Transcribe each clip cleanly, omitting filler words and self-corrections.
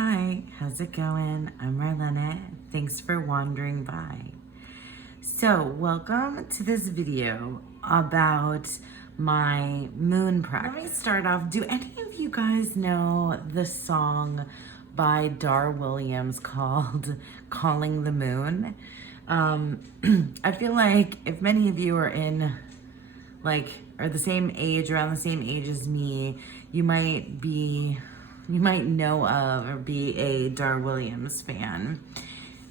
Hi, how's it going? I'm Marlena. Thanks for wandering by. So, welcome to this video about my moon practice. Let me start off. Do any of you guys know the song by Dar Williams called Calling the Moon? I feel like if many of you are are the same age, around the same age as me, you might know of or be a Dar Williams fan.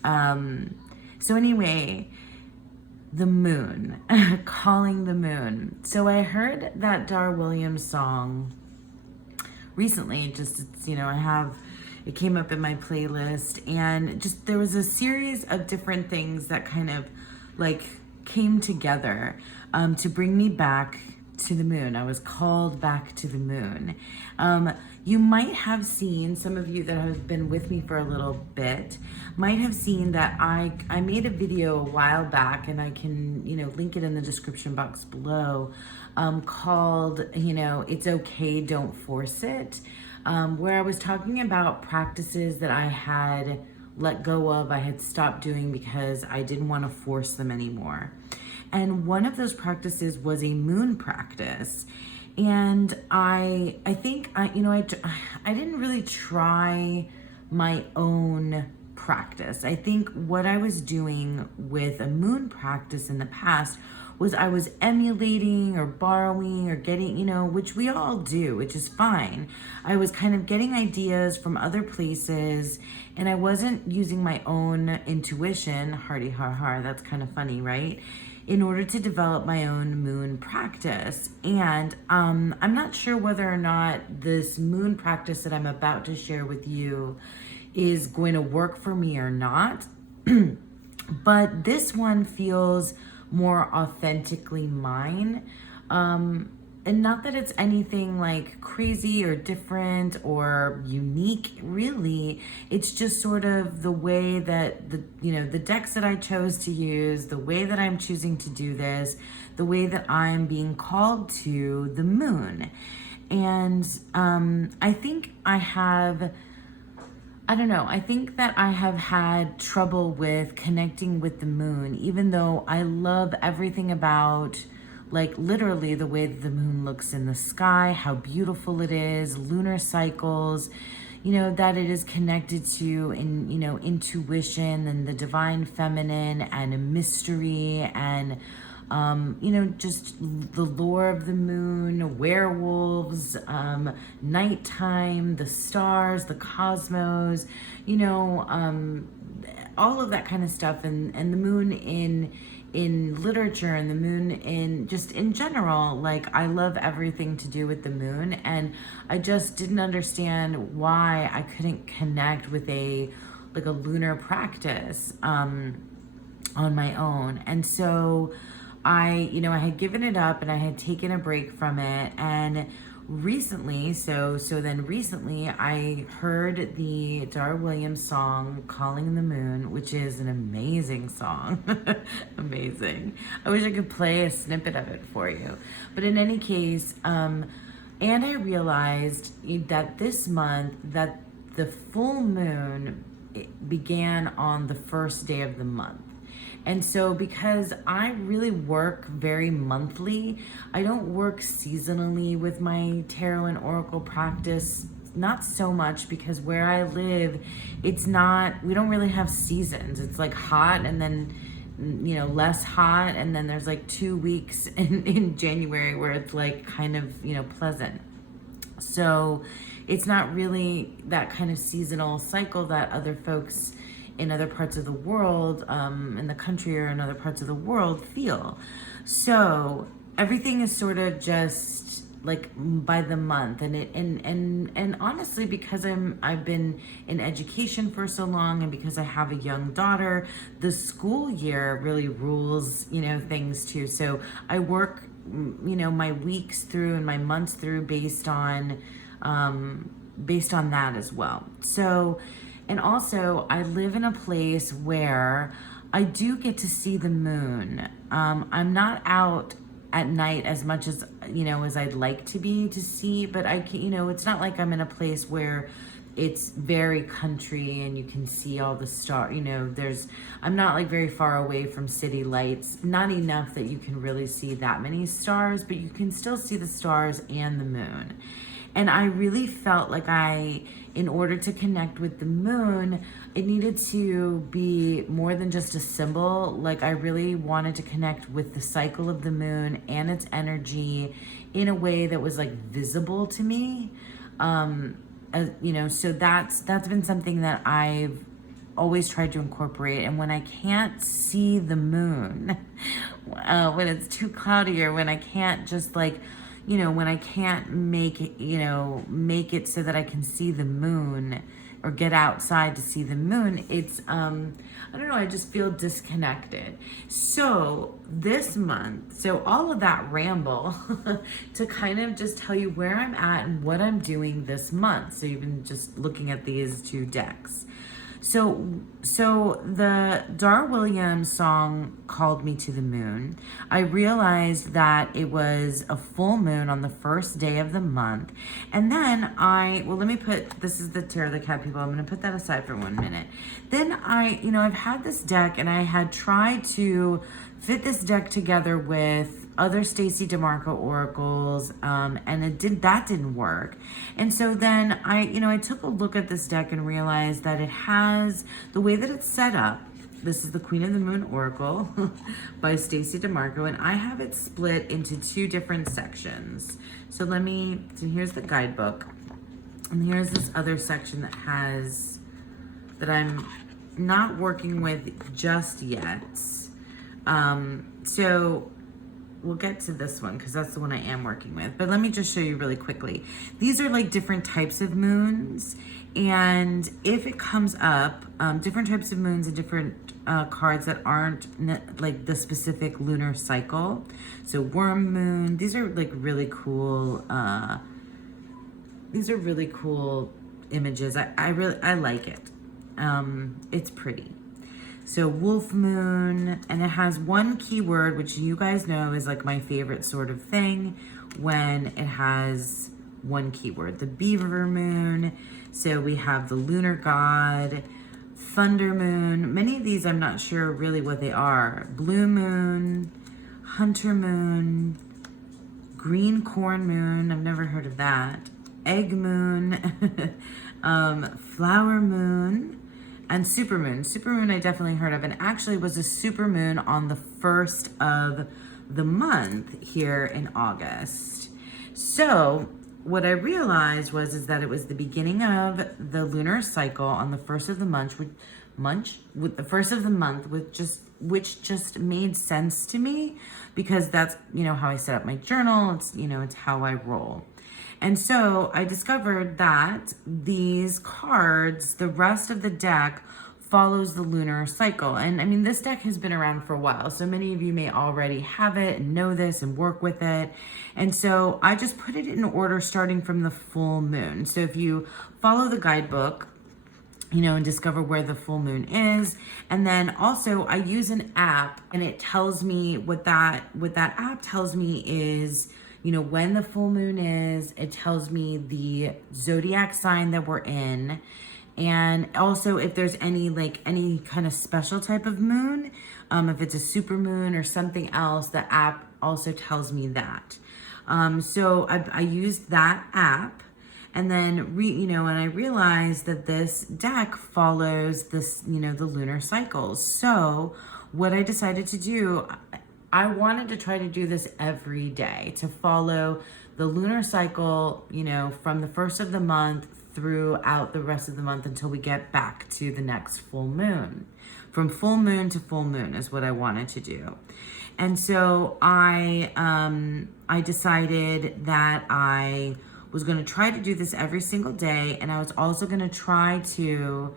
So anyway, the moon, calling the moon. So I heard that Dar Williams song recently, it came up in my playlist, and just there was a series of different things that kind of came together to bring me back to the moon. I was called back to the moon. You might have seen, some of you that have been with me for a little bit might have seen that I made a video a while back, and I can link it in the description box below, called It's Okay, Don't Force It, where I was talking about practices that I had let go of, I had stopped doing because I didn't want to force them anymore. And one of those practices was a moon practice. And I think I didn't really try my own practice. I think what I was doing with a moon practice in the past was I was emulating or borrowing or getting, which we all do, which is fine. I was kind of getting ideas from other places, and I wasn't using my own intuition, hardy har har, that's kind of funny, right? In order to develop my own moon practice. And I'm not sure whether or not this moon practice that I'm about to share with you is going to work for me or not. But this one feels more authentically mine. And not that it's anything like crazy or different or unique, really. It's just sort of the way that the decks that I chose to use, the way that I'm choosing to do this, the way that I'm being called to the moon. And I think I think that I have had trouble with connecting with the moon, even though I love everything about literally the way that the moon looks in the sky, how beautiful it is, lunar cycles, that it is connected to intuition and the divine feminine and a mystery and just the lore of the moon, werewolves, nighttime, the stars, the cosmos, all of that kind of stuff, and the moon in literature, and the moon in general. I love everything to do with the moon, and I just didn't understand why I couldn't connect with a lunar practice on my own. And so I had given it up, and I had taken a break from it. And recently, recently I heard the Dar Williams song Calling the Moon, which is an amazing song. Amazing. I wish I could play a snippet of it for you. But in any case, and I realized that this month that the full moon began on the first day of the month. And so because I really work very monthly, I don't work seasonally with my tarot and oracle practice, not so much, because where I live, we don't really have seasons. It's hot, and then less hot, and then there's 2 weeks in January where it's kind of pleasant. So it's not really that kind of seasonal cycle that other folks in other parts of the world, in the country or in other parts of the world feel. So everything is sort of just by the month, and honestly, because I've been in education for so long, and because I have a young daughter, the school year really rules things too. So I work my weeks through and my months through based on that as well. So, and also I live in a place where I do get to see the moon. I'm not out at night as much as, as I'd like to be to see, but I can, it's not like I'm in a place where it's very country, and you can see all the stars. You know, I'm not like very far away from city lights, not enough that you can really see that many stars, but you can still see the stars and the moon. And I really felt like in order to connect with the moon, it needed to be more than just a symbol. Like, I really wanted to connect with the cycle of the moon and its energy in a way that was like visible to me. You know, so that's been something that I've always tried to incorporate. And when I can't see the moon, when it's too cloudy, or when I can't just like, you know, when I can't make it so that I can see the moon, or get outside to see the moon, it's, I don't know, I just feel disconnected. So this month, so all of that ramble to kind of just tell you where I'm at and what I'm doing this month. So you've been just looking at these two decks. So the Dar Williams song called me to the moon. I realized that it was a full moon on the first day of the month. And then this is the Tarot of the Cat, people. I'm going to put that aside for 1 minute. Then I've had this deck, and I had tried to fit this deck together with other Stacey DeMarco oracles, and that didn't work. And so then I took a look at this deck and realized that it has, the way that it's set up, this is the Queen of the Moon Oracle by Stacey DeMarco, and I have it split into 2 different sections. So here's the guidebook, and here's this other section that I'm not working with just yet. So we'll get to this one because that's the one I am working with. But let me just show you really quickly. These are like different types of moons. And if it comes up, different types of moons and different cards that aren't like the specific lunar cycle. So worm moon, these are like really cool. These are really cool images. I like it. It's pretty. So wolf moon, and it has one keyword, which you guys know is like my favorite sort of thing when it has one keyword. The beaver moon. So we have the lunar god, thunder moon. Many of these I'm not sure really what they are. Blue moon, hunter moon, green corn moon. I've never heard of that. Egg moon, flower moon, and supermoon. Supermoon I definitely heard of, and actually was a supermoon on the 1st of the month here in August. So what I realized is that it was the beginning of the lunar cycle on the 1st of the month, with the 1st of the month, which just made sense to me, because that's, how I set up my journal. It's how I roll. And so I discovered that these cards, the rest of the deck, follows the lunar cycle. And I mean, this deck has been around for a while, so many of you may already have it and know this and work with it. And so I just put it in order starting from the full moon. So if you follow the guidebook, and discover where the full moon is. And then also I use an app, and it tells me what that app tells me is, when the full moon is. It tells me the zodiac sign that we're in. And also if there's any kind of special type of moon, if it's a super moon or something else, the app also tells me that. So I used that app, and then and I realized that this deck follows this, the lunar cycles. So what I decided to do, I wanted to try to do this every day, to follow the lunar cycle, from the 1st of the month throughout the rest of the month until we get back to the next full moon. From full moon to full moon is what I wanted to do. And so I decided that I was going to try to do this every single day, and I was also going to try to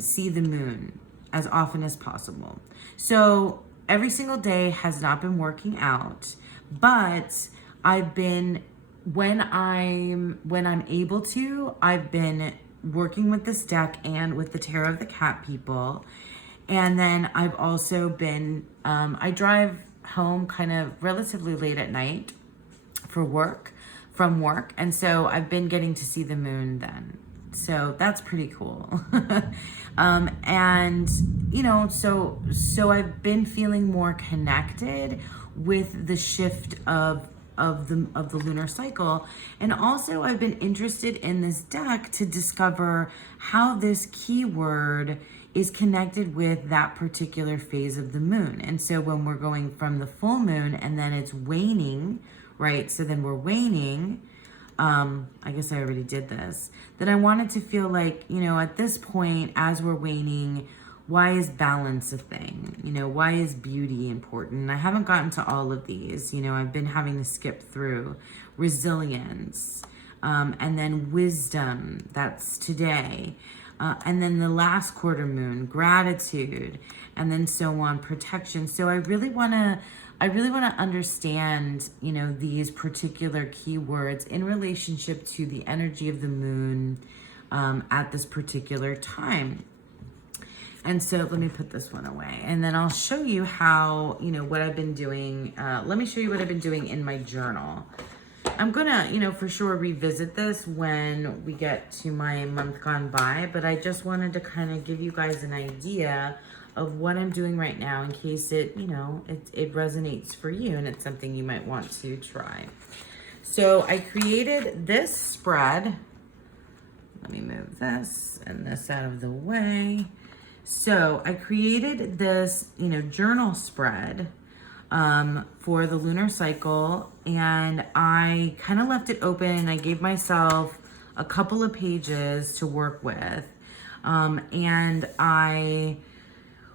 see the moon as often as possible. So every single day has not been working out, but I've been, when I'm able to, I've been working with this deck and with the Tarot of the Cat people. And then I've also been, I drive home kind of relatively late at night for work from work. And so I've been getting to see the moon then. So that's pretty cool. And so I've been feeling more connected with the shift of the lunar cycle. And also I've been interested in this deck to discover how this keyword is connected with that particular phase of the moon. And so when we're going from the full moon and then it's waning, right? So then we're waning. I guess I already did this. That I wanted to feel like, at this point, as we're waning, why is balance a thing? Why is beauty important? I haven't gotten to all of these. I've been having to skip through resilience, and then wisdom, that's today. And then the last quarter moon, gratitude, and then so on, protection. So I really want to understand, these particular keywords in relationship to the energy of the moon at this particular time. And so let me put this one away, and then I'll show you how, what I've been doing. Let me show you what I've been doing in my journal. I'm gonna, for sure revisit this when we get to my month gone by, but I just wanted to kind of give you guys an idea of what I'm doing right now in case it resonates for you and it's something you might want to try. So I created this spread. Let me move this and this out of the way. So I created this, journal spread for the lunar cycle, and I kind of left it open and I gave myself a couple of pages to work with. And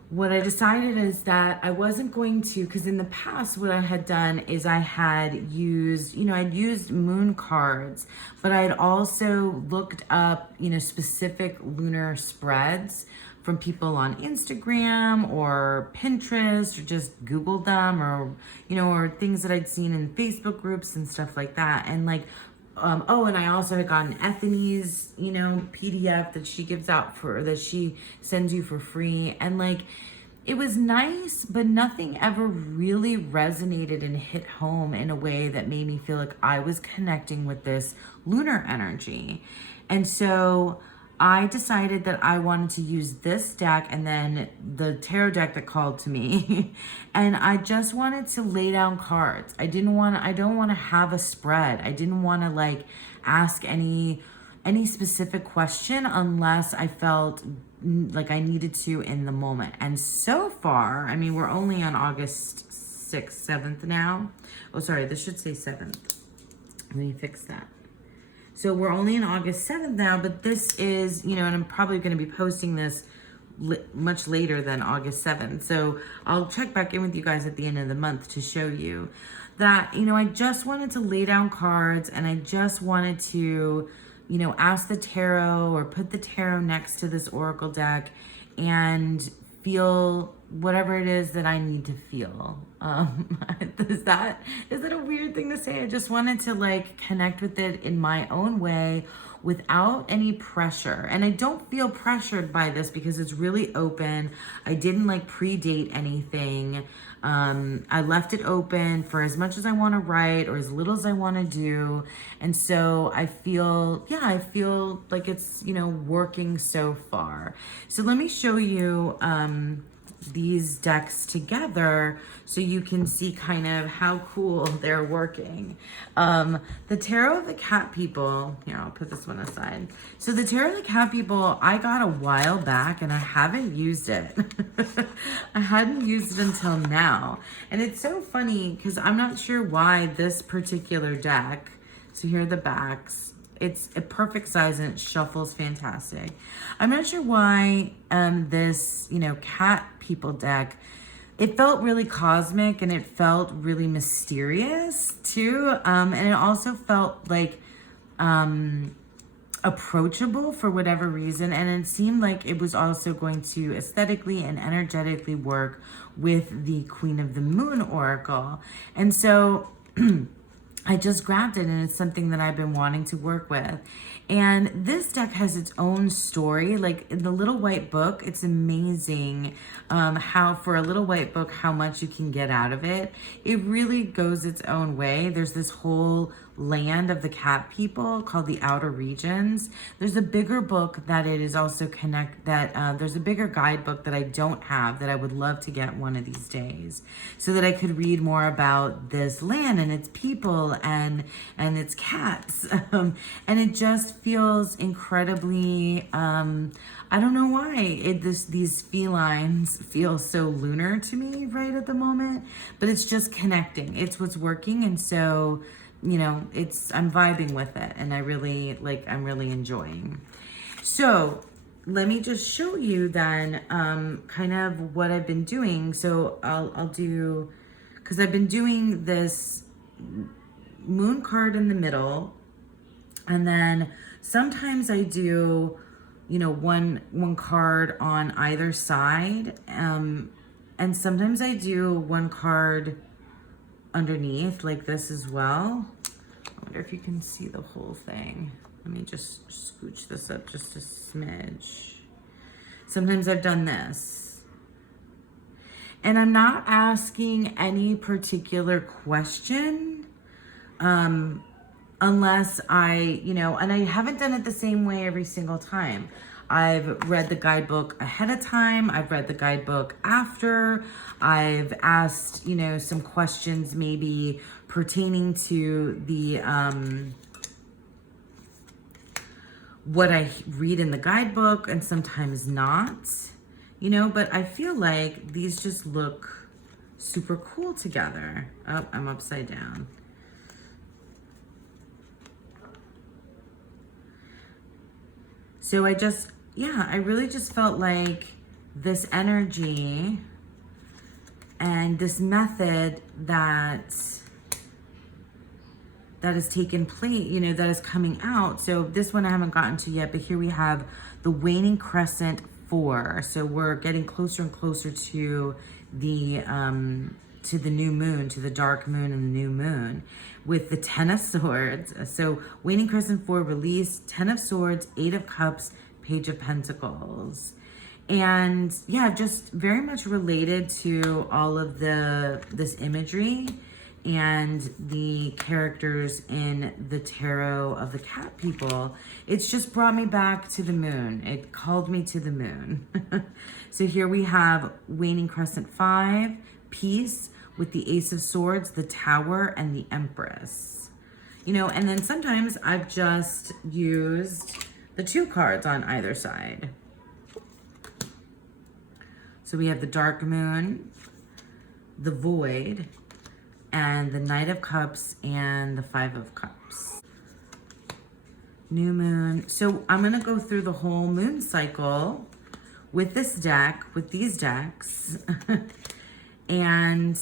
what I decided is that I wasn't going to, because in the past what I had done is I had used, I'd used moon cards, but I had also looked up, specific lunar spreads from people on Instagram or Pinterest, or just Googled them, or, or things that I'd seen in Facebook groups and stuff like that. And and I also had gotten Ethany's, PDF that she gives out that she sends you for free. And it was nice, but nothing ever really resonated and hit home in a way that made me feel like I was connecting with this lunar energy. And so I decided that I wanted to use this deck and then the tarot deck that called to me. And I just wanted to lay down cards. I don't want to have a spread. I didn't want to ask any specific question unless I felt like I needed to in the moment. And so far, we're only on August 6th, 7th now. Oh, sorry, this should say 7th. Let me fix that. So we're only in August 7th now, but this is, and I'm probably going to be posting this much later than August 7th. So I'll check back in with you guys at the end of the month to show you that, I just wanted to lay down cards, and I just wanted to, ask the tarot or put the tarot next to this oracle deck and feel whatever it is that I need to feel. Is that a weird thing to say? I just wanted to connect with it in my own way without any pressure. And I don't feel pressured by this because it's really open. I didn't predate anything. I left it open for as much as I want to write or as little as I want to do. And so I feel like it's, working so far. So let me show you, these decks together so you can see kind of how cool they're working. The Tarot of the Cat People, here, I'll put this one aside. So the Tarot of the Cat People, I got a while back and I haven't used it. I hadn't used it until now. And it's so funny because I'm not sure why this particular deck, so here are the backs. It's a perfect size and it shuffles fantastic. I'm not sure why this, Cat People deck, it felt really cosmic and it felt really mysterious too. And it also felt approachable for whatever reason. And it seemed like it was also going to aesthetically and energetically work with the Queen of the Moon Oracle. And so I just grabbed it, and it's something that I've been wanting to work with. And this deck has its own story. In the little white book, it's amazing how for a little white book, how much you can get out of it. It really goes its own way. There's this whole land of the cat people called The Outer Regions. There's a bigger book that it is also there's a bigger guidebook that I don't have that I would love to get one of these days so that I could read more about this land and its people and its cats. And it just feels incredibly, I don't know why these felines feel so lunar to me right at the moment, but it's just connecting. It's what's working. And so, you know, I'm vibing with it, and I'm really enjoying. So let me just show you then, kind of what I've been doing. So I'll do, cause I've been doing this moon card in the middle, and then sometimes I do, you know, one card on either side. And sometimes I do one card underneath like this as well. I wonder if you can see the whole thing. Let me just scooch this up just a smidge. Sometimes I've done this. And I'm not asking any particular question, unless you know, and I haven't done it the same way every single time. I've read the guidebook ahead of time. I've read the guidebook after. I've asked, you know, some questions maybe pertaining to the, what I read in the guidebook, and sometimes not, you know, but I feel like these just look super cool together. Oh, I'm upside down. So I really just felt like this energy and this method that has taken place, you know, that is coming out. So this one I haven't gotten to yet, but here we have the waning crescent 4. So we're getting closer and closer to the new moon, to the dark moon and the new moon, with the 10 of Swords. So waning crescent 4 release, 10 of Swords, 8 of Cups, Page of Pentacles. And yeah, just very much related to all of this imagery and the characters in the tarot of the cat people. It's just brought me back to the moon. It called me to the moon. So here we have waning crescent 5, peace, with the Ace of Swords, the Tower, and the Empress. You know, and then sometimes I've just used the 2 cards on either side. So we have the Dark Moon, the Void, and the Knight of Cups, and the 5 of Cups. New Moon. So I'm gonna go through the whole moon cycle with this deck, with these decks. And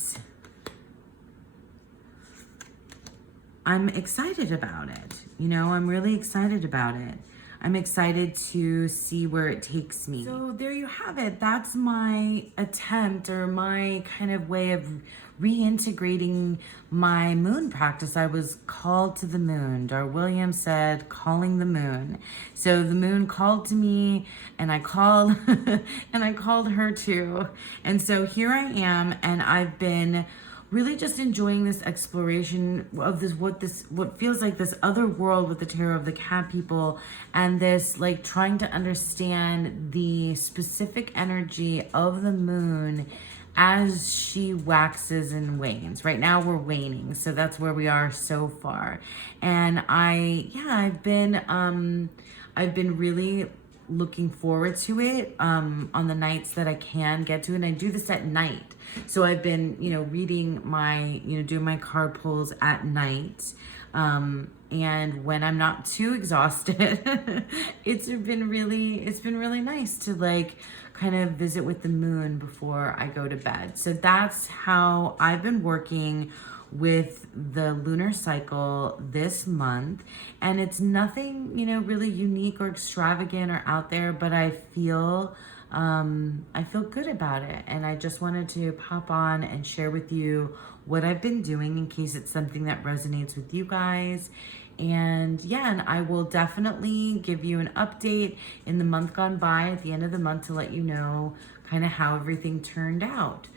I'm excited about it. You know, I'm really excited about it. I'm excited to see where it takes me. So there you have it. That's my attempt, or my kind of way of reintegrating my moon practice. I was called to the moon. Dar Williams said, calling the moon. So the moon called to me, and I called, and I called her too. And so here I am, and I've been really just enjoying this exploration of what feels like this other world with the tarot of the cat people, and this like trying to understand the specific energy of the moon as she waxes and wanes. Right now we're waning, so that's where we are so far. And I've been really looking forward to it on the nights that I can get to it. And I do this at night. So I've been, you know, reading my, you know, doing my card pulls at night. And when I'm not too exhausted, it's been really nice to like kind of visit with the moon before I go to bed. So that's how I've been working with the lunar cycle this month. And it's nothing, you know, really unique or extravagant or out there, but I feel good about it. And I just wanted to pop on and share with you what I've been doing in case it's something that resonates with you guys. And yeah, and I will definitely give you an update in the month gone by at the end of the month to let you know kind of how everything turned out.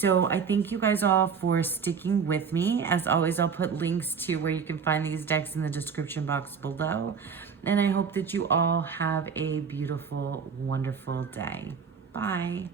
So I thank you guys all for sticking with me. As always, I'll put links to where you can find these decks in the description box below. And I hope that you all have a beautiful, wonderful day. Bye.